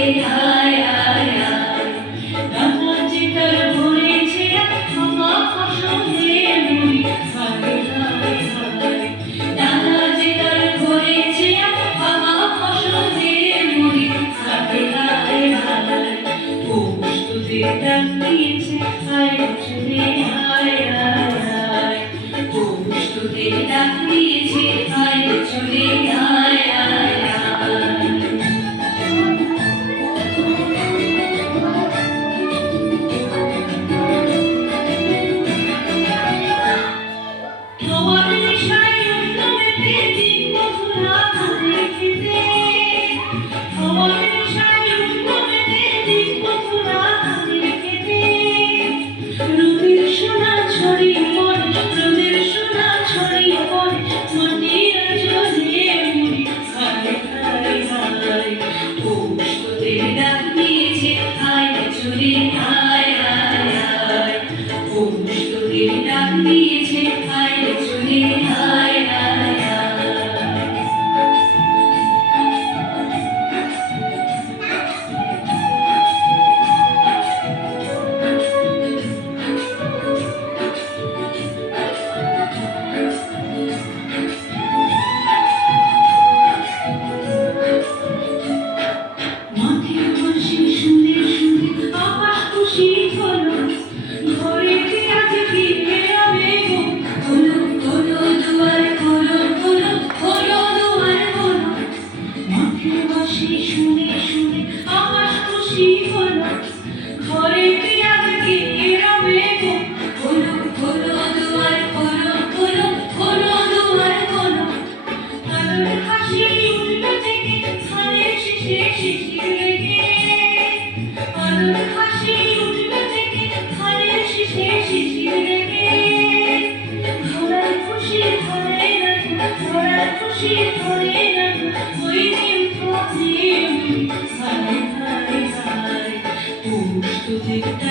আয় আয় আয় রাঙা চিতার ভরেছে ভাঙা ফসলে মুড়ি হায় হায় হায় রাঙা চিতার ভরেছে ভাঙা ফসলে মুড়ি হায় হায় হায় পৌষ তোদের ডাক দিয়েছে আয় চলে আয় আয় আয় পৌষ তোদের ডাক দিয়েছে আয় চলে আয় আয় Thank you.